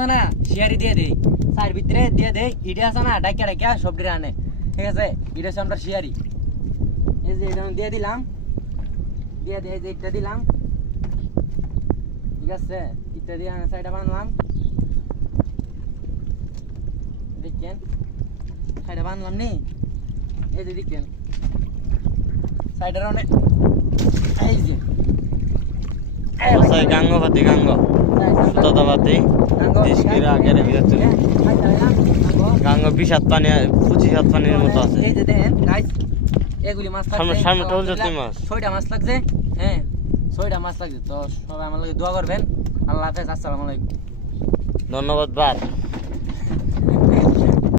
আছে না শিয়ারি দিয়ে দেই সাইড ভিতরে দিয়ে দেই ইটা আছে না ডাকিয়া ডাকিয়া সবটি আনে ঠিক আছে এটা হচ্ছে আমরা শিয়ারি এই যে এটা দিয়ে দিলাম দিয়ে দিয়ে যে এটা দিলাম ঠিক আছে এটা দিয়ে সাইডে বানলাম দেখেন সাইডে বানলাম নি এই যে দেখেন সাইডের অনেক এই যে সেই গাঙ্গপাতি সুতাদাবাতি 30 কিলো আগের ভিতরে গাঙ্গ 27 পানি 25 পানির মতো আছে এই যে দেখেন গাইস এগুলি মাছ লাগছে সামনে টল যেতে মাছ 6টা মাছ লাগছে হ্যাঁ 6টা মাছ লাগছে তো সবাই আমার লাগে দোয়া করবেন আল্লাহ হাফেজ আসসালামু আলাইকুম ধন্যবাদ বার